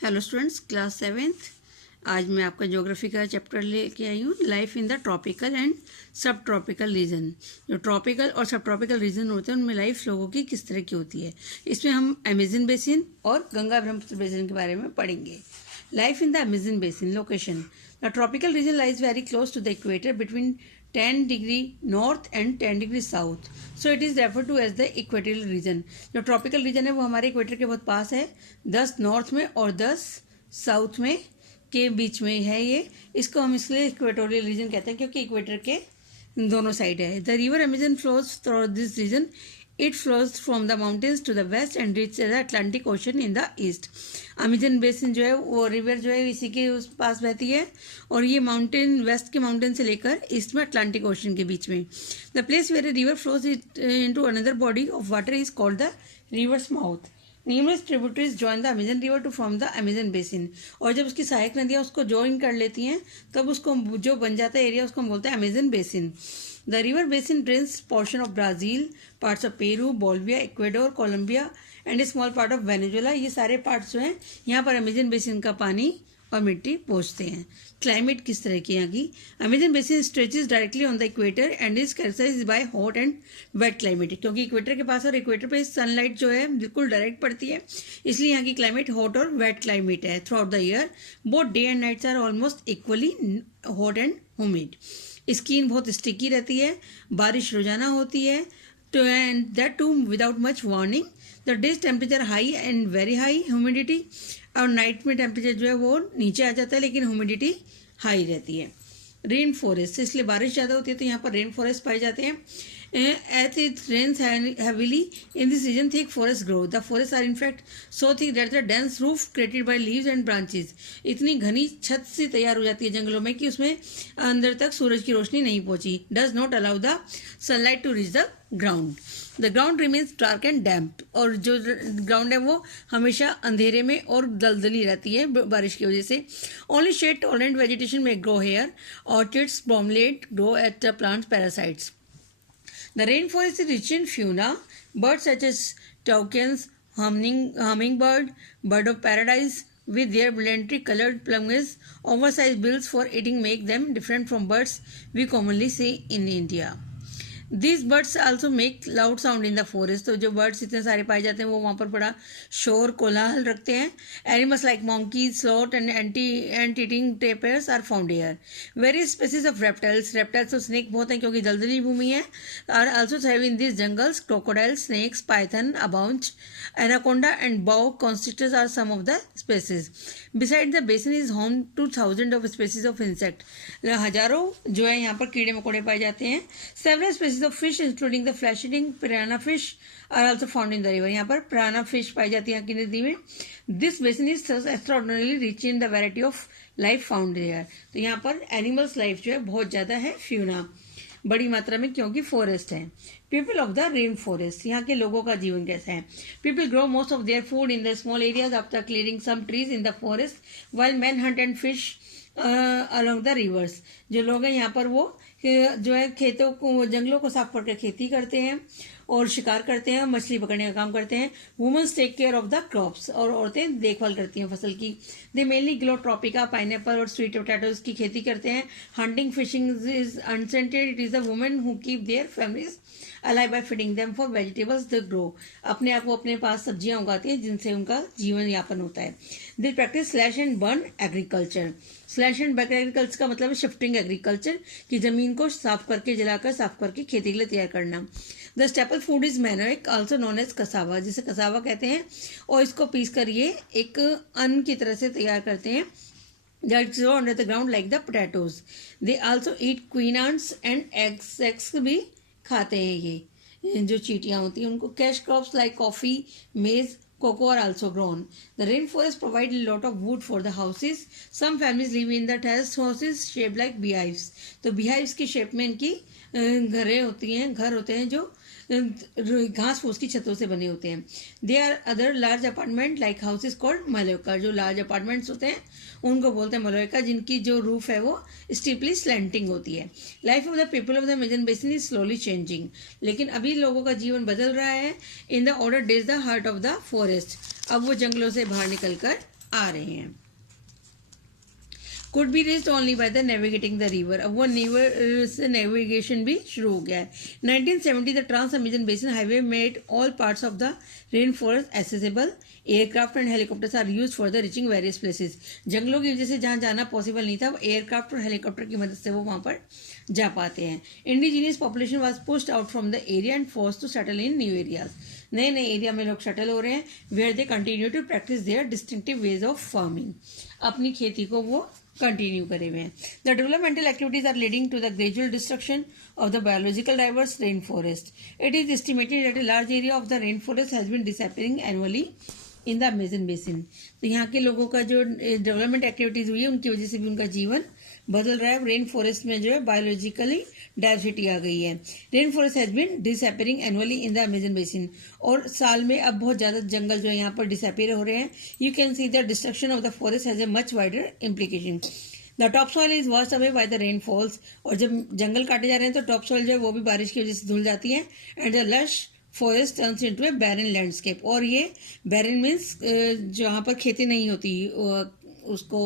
Hello students, class 7th। आज मैं आपका ज्योग्राफी का चैप्टर लेके आई हूँ, life in the tropical and सब ट्रॉपिकल रीजन। जो ट्रॉपिकल और सब ट्रॉपिकल रीजन होते हैं उनमें लाइफ लोगों की किस तरह की होती है। इसमें हम अमेजन बेसिन और गंगा ब्रह्मपुत्र बेसिन के बारे में पढ़ेंगे। Life in the Amazon basin location. The tropical region lies very close to the equator between 10 degree north and 10 degree south, so it is refer to as the equatorial region. जो tropical region है वो हमारे equator के बहुत पास है, 10 north में और 10 south में के बीच में है ये। इसको हम इसलिए इक्वेटोरियल रीजन कहते हैं क्योंकि इक्वेटर के दोनों साइड है। The river Amazon flows through this region. It flows from the mountains to the west and reach the Atlantic ocean in the east. Amazon basin जो है वो रिवर जो है इसी के उस पास बहती है और ये माउंटेन वेस्ट के माउंटेन से लेकर ईस्ट में अटलांटिक ओशन के बीच में। The place where river flows into another body of water is called the river's mouth. Numerous tributaries join the Amazon river to form the Amazon basin. और जब उसकी सहायक नदियाँ उसको ज्वाइन कर लेती हैं तब उसको जो बन जाता है एरिया उसको हम बोलते हैं Amazon basin. The river basin drains portion of Brazil, parts of Peru, Bolivia, Ecuador, Colombia and a small part of Venezuela। ये सारे पार्ट्स जो हैं यहाँ पर अमेजन बेसिन का पानी और मिट्टी पहुँचते हैं। क्लाइमेट किस तरह की यहाँ की। Amazon basin stretches directly on the equator and is characterised by hot and wet climate. क्योंकि इक्वेटर के पास और इक्वेटर पे सनलाइट जो है बिल्कुल डायरेक्ट पड़ती है, इसलिए यहाँ की क्लाइमेट हॉट और वेट क्लाइमेट है throughout the year. Both day and nights are almost equally hot and humid. Skin बहुत स्टिकी रहती है, बारिश रोजाना होती है, तो and that too without much warning. The day's temperature high and very high humidity, और नाइट में टेम्परेचर जो है वो नीचे आ जाता है लेकिन ह्यूमिडिटी हाई रहती है। रेन फॉरेस्ट, इसलिए बारिश ज़्यादा होती है तो यहाँ पर रेन फॉरेस्ट पाए जाते हैं। As it rains heavily in this region, thick forests grow. The forests are in fact so thick that the dense roof created by leaves and branches, इतनी घनी छत से तैयार हो जाती है जंगलों में कि उसमें अंदर तक सूरज की रोशनी नहीं पहुंची। Does not allow the sunlight to reach the ground. The ground remains dark and damp, और जो ग्राउंड है वो हमेशा अंधेरे में और दलदली रहती है बारिश की वजह से। Only shade tolerant vegetation may grow here. Orchids, bromeliad grow at the plant's parasites. The rainforest is rich in fauna. Birds such as toucans, hummingbird, bird of paradise, with their brilliantly colored plumage, oversized bills for eating make them different from birds we commonly see in India. These birds also make loud sound in the forest. तो जो birds इतने सारे पाए जाते हैं वो वहाँ पर बड़ा शोर कोलाहल रखते हैं। Animals like monkeys, sloth and ant-eating tapirs are found here. Various species of reptiles तो snake बहुत हैं क्योंकि दलदली भूमि है, are also thrive in these jungles. Crocodiles, snakes, python abound. Anaconda and boa constrictors are some of the species. Besides, the basin is home to thousands of species of insect. हजारों जो है यहाँ पर कीड़े मकोड़े पाए जाते हैं। Several species of fish including the flesh-eating piranha fish are also found in the river। यहाँ पर piranha fish पाई जाती है यहाँ की नदी में। This basin is extraordinarily rich in the variety of life found there। तो यहाँ पर animals life जो है बहुत ज़्यादा है, फ्यूना बड़ी मात्रा में, क्योंकि फॉरेस्ट है। People of the rain forest, यहाँ के लोगों का जीवन कैसा है। People grow most of their food in the small areas after clearing some trees in the forest while men hunt and fish along the rivers. जो लोग हैं यहाँ पर वो जो है खेतों को जंगलों को साफ करके खेती करते हैं और शिकार करते हैं, मछली पकड़ने का काम करते हैं। Women's take care of the crops, और औरतें देखभाल करती हैं फसल की। They mainly grow tapioca, pineapple और स्वीट पोटैटोज की खेती करते हैं। Hunting fishing is unscented. It is the women who keep their families alive by feeding them for vegetables the grow. अपने आप वो अपने पास सब्जियां उगाती हैं जिनसे उनका जीवन यापन होता है। They practice slash and burn agriculture. Slash and burn agriculture का मतलब है शिफ्टिंग एग्रीकल्चर, की जमीन को साफ करके जलाकर साफ करके खेती के लिए तैयार करना। The staple food is manioc, also known as cassava, जिसे कसावा कहते हैं, और इसको पीस कर ये एक अन्न की तरह से तैयार करते हैं। That grow under the ground like the potatoes. They also eat queen ants and eggs. Eggs भी खाते हैं ये जो चींटियाँ होती हैं उनको। कैश क्रॉप्स लाइक कॉफी, मेज, cocoa are also grown. The rainforest provide a lot of wood for the houses. Some families live in the terraced houses shaped like beehives. तो beehives की शेप में इनकी घर होते हैं जो घास फूस की छतों से बने होते हैं। They are other large apartment like houses called maloca. जो लार्ज अपार्टमेंट्स होते हैं उनको बोलते हैं मलोका, जिनकी जो रूफ है वो स्टीपली स्लैंटिंग होती है। Life of the people of the Amazon basin is slowly changing. लेकिन अभी लोगों का जीवन बदल रहा है। In the order days the heart of the forest. अब वो जंगलों से बाहर निकलकर आ रहे हैं। could be reached only by the navigating the river. अब वो river से navigation भी शुरू हो गया है। 1970 the Trans-Amazon Basin Highway made all parts of the rainforest accessible. Aircraft and helicopters are used for the reaching various places. जंगलों की वजह से जहाँ जाना पॉसिबल नहीं था, एयरक्राफ्ट और हेलीकॉप्टर की मदद से वो वहाँ पर जा पाते हैं। Indigenous population was pushed out from the area and forced to settle in new areas. नए नए एरिया में लोग सेटल हो रहे हैं, where they continue to practise their distinctive ways of farming. अपनी खेती को वो कंटिन्यू करे हुए हैं। The developmental activities are leading to the gradual destruction of the biological diverse rain forest. It is estimated that a large area of the rain forest has been disappearing annually in the Amazon basin. तो यहाँ के लोगों का जो development activities हुई है उनकी वजह से भी उनका जीवन बदल रहा है। रेन फॉरेस्ट में जो है बायोलॉजिकली डाइवर्सिटी आ गई है। Rain forest has been disappearing annually in the Amazon basin. और साल में अब बहुत ज्यादा जंगल जो है यहाँ पर डिसअपियर हो रहे हैं। You can see the destruction of the forest has a much wider implication. The top soil is washed away by the rainfalls. और जब जंगल काटे जा रहे हैं तो टॉप सॉइल जो है वो भी बारिश की वजह से धुल जाती है। And the lush forest turns into a barren landscape. और ये बैरन मीन्स जहाँ पर खेती नहीं होती, उसको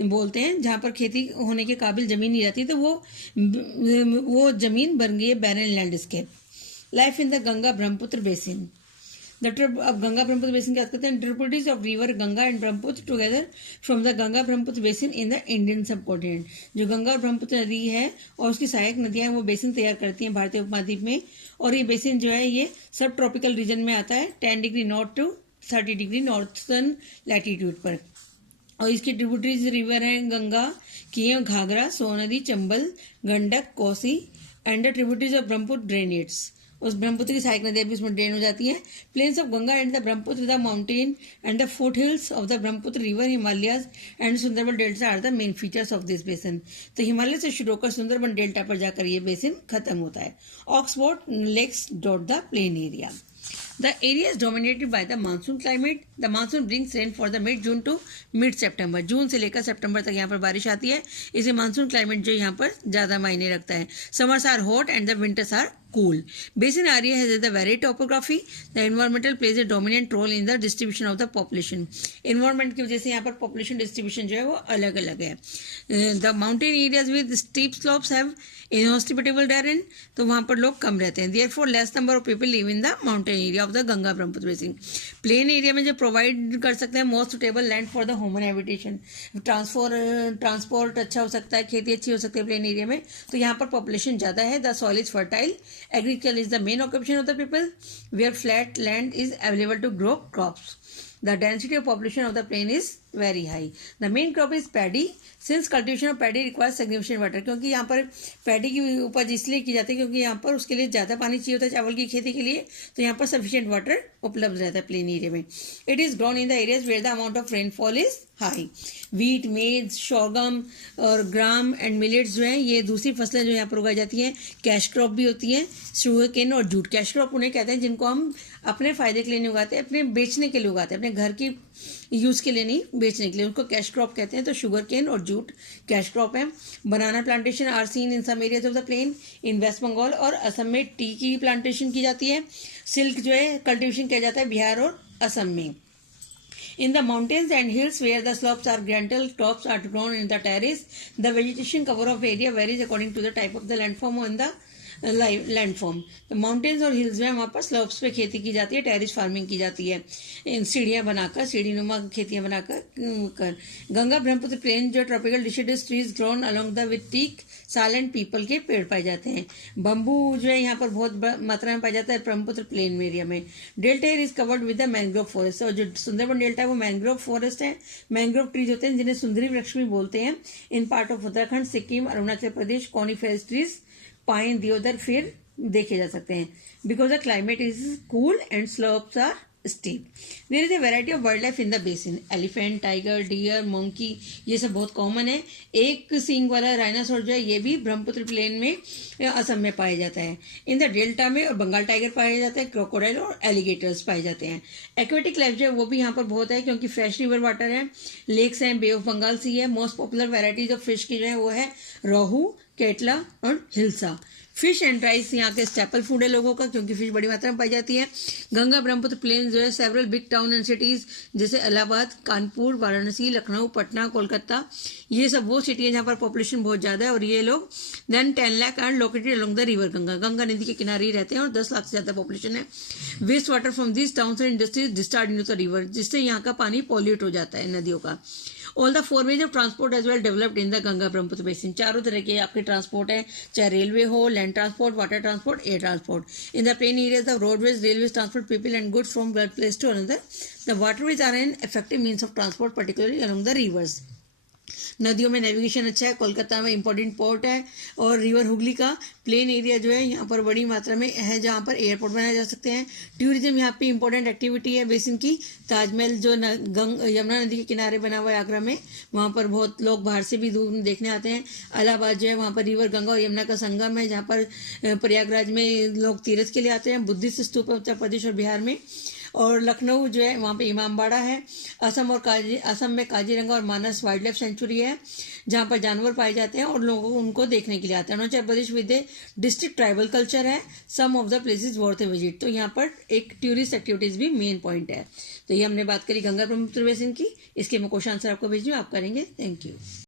बोलते हैं जहाँ पर खेती होने के काबिल जमीन नहीं रहती, तो वो जमीन बन गई है barren landscape. Life in the Ganga Brahmaputra basin. अब गंगा ब्रह्मपुत्र बेसिन की बात करते हैं। Tributaries of river Ganga and Brahmaputra together from the Ganga Brahmaputra basin in the Indian subcontinent. जो गंगा और ब्रह्मपुत्र नदी है और उसकी सहायक नदियां वो बेसिन तैयार करती हैं भारतीय उपमहाद्वीप में। और ये बेसिन जो है ये सब ट्रॉपिकल रीजन में आता है, 10 degree north to 30 degree northern latitude पर। और इसकी ट्रिब्यूटरीज रिवर हैं गंगा की है घाघरा, सोनदी, Chambal, Gandak, Kosi and the tributaries of Brahmaputra ड्रेनेट्स। उस ब्रह्मपुत्र की सहायक नदियां भी उसमें ड्रेन हो जाती हैं। Plains of Ganga and the Brahmaputra, the mountain and the foothills of the Brahmaputra river, Himalayas and Sundarban delta are the main features of this basin. तो हिमालय से शुरू होकर सुंदरबन डेल्टा पर जाकर ये बेसिन खत्म होता है। Oxbow lakes dot the plain area. The area is dominated by the monsoon climate. The monsoon brings rain for the mid-June to mid-September. जून से लेकर सितंबर तक यहाँ पर बारिश आती है। इसे मानसून क्लाइमेट जो यहाँ पर ज़्यादा मायने रखता है। Summers are hot and the winters are cool. Basin area has a varied topography. The environmental plays a dominant role in the distribution of the population. Environment की वजह से यहाँ पर population distribution जो है वो अलग अलग है। The mountain areas with steep slopes have inhospitable terrain. तो वहाँ पर लोग कम रहते हैं। Therefore, less number of people live in the mountain area of the Ganga Brahmaputra basin. Plane area में जो प्रोवाइड कर सकते हैं most suitable land for the human habitation. Transport अच्छा हो सकता है, खेती अच्छी हो सकती है प्लेन एरिया में। तो यहाँ पर पॉपुलेशन ज़्यादा है। The soil is fertile, agriculture is the main occupation of the people, where flat land is available to grow crops. The density of population of the plain is very high. The main crop is paddy. Since cultivation of paddy requires significant water, क्योंकि यहाँ पर paddy की उपज इसलिए की जाती है क्योंकि यहाँ पर उसके लिए ज़्यादा पानी चाहिए होता है चावल की खेती के लिए, तो यहाँ पर सफिशिएंट वाटर उपलब्ध रहता है प्लेन एरिया में। It is grown in the areas where the amount of rainfall is high. Wheat, maize, sorghum और ग्राम एंड मिलेट्स जो हैं ये दूसरी फसलें जो यहाँ पर उगाई जाती हैं। कैश क्रॉप भी होती हैं, शुगर केन और जूट। कैश क्रॉप उन्हें कहते हैं जिनको हम अपने फायदे के लिए नहीं उगाते, अपने बेचने के लिए उगाते हैं, अपने घर की यूज के लिए नहीं, बेचने के लिए, उनको कैश क्रॉप कहते हैं। तो शुगर केन और जूट कैश क्रॉप है। Banana plantation are seen in some areas of the plain. In West Bengal और असम में टी की प्लांटेशन की जाती है। सिल्क जो है कल्टिवेशन किया जाता है बिहार और असम में। In the mountains and hills where the slopes are gentle, crops are grown in the terrace. The vegetation cover of area varies according to the type of the landform in the landform. तो mountains और hills में वहाँ पर slopes पे खेती की जाती है, टेरिस फार्मिंग की जाती है, सीढ़ियाँ बनाकर, सीढ़ी नुमा खेतियाँ बनाकर। गंगा ब्रह्मपुत्र प्लेन जो tropical deciduous trees grown along the with teak, sal and peepal के पेड़ पाए जाते हैं। बम्बू जो है यहाँ पर बहुत मात्रा में पाया जाता है ब्रह्मपुत्र प्लेन एरिया में। Delta area is covered with the mangrove forest. और जो सुंदरबन डेल्टा है वो मैंग्रोव फॉरेस्ट है। मैंग्रोव ट्रीज होते हैं जिन्हें सुंदरी वृक्ष भी बोलते हैं। In part of Uttarakhand, Sikkim, Arunachal Pradesh coniferous trees, pine, deodar फिर देखे जा सकते हैं। Because the climate is cool and slopes are steep. There is a variety of wildlife in the basin. Elephant, tiger, dear, monkey ये सब बहुत कॉमन है। एक सींग वाला राइनासोर जो है ये भी ब्रह्मपुत्र प्लेन में असम में पाया जाता है। इन द डेल्टा में और बंगाल टाइगर पाया जाता है, क्रोकोडाइल और एलिगेटर्स पाए जाते हैं। एक्वेटिक लाइफ जो है वो भी यहाँ पर बहुत है क्योंकि फ्रेश रिवर वाटर है, लेक्स हैं, बे ऑफ बंगाल सी है। Most popular varieties of fish की जो है वो है रोहू, केटला और हिल्सा। फिश एंड राइस यहाँ के स्टेपल फूड है लोगों का, क्योंकि फिश बड़ी मात्रा में पाई जाती है। गंगा ब्रह्मपुत्र प्लेन जो है several big town and cities जैसे इलाहाबाद, कानपुर, वाराणसी, लखनऊ, पटना, कोलकाता, ये सब वो सिटी है जहाँ पर पॉपुलेशन बहुत ज़्यादा है। और ये लोग than 10 lakh are located along the river Ganga, Ganga नदी के किनारे ही रहते हैं और 10 लाख से ज़्यादा पॉपुलेशन है। Waste water from this towns and industries discharge into the river, जिससे यहाँ का पानी पॉल्यूट हो जाता है नदियों का। All the four ways of transport as well developed in the Ganga Brahmaputra basin, चारों तरह के आपके ट्रांसपोर्ट है, चाहे रेलवे हो, land transport, water transport, air transport. In the plain areas of roadways, railways transport people and goods from one place to another. The waterways are an effective means of transport particularly along the rivers. नदियों में navigation अच्छा है, कोलकाता में important port है, और river Hooghly का plain area जो है यहाँ पर बड़ी मात्रा में है, जहाँ पर एयरपोर्ट बनाए जा सकते हैं। टूरिज्म यहाँ पे इंपॉर्टेंट एक्टिविटी है बेसिन की। ताजमहल जो यमुना नदी के किनारे बना हुआ है आगरा में, वहाँ पर बहुत लोग बाहर से भी दूर देखने आते हैं। इलाहाबाद जो है वहाँ पर रिवर गंगा और यमुना का संगम है, जहाँ पर प्रयागराज में लोग तीर्थ के लिए आते हैं। बुद्धिस्ट स्तूप है उत्तर प्रदेश और बिहार में। और लखनऊ जो है वहाँ पे इमामबाड़ा है। असम में काजीरंगा और मानस वाइल्ड लाइफ सेंचुरी है, जहाँ पर जानवर पाए जाते हैं और लोग उनको देखने के लिए आते हैं। Arunachal Pradesh with a distinct tribal culture है, some of the places worth a visit. तो यहाँ पर एक टूरिस्ट एक्टिविटीज भी मेन पॉइंट है। तो ये हमने बात करी गंगा ब्रह्मपुत्र बेसिन की। इसके मैं क्वेश्चन आंसर आपको भेज दूँ, आप करेंगे। Thank you.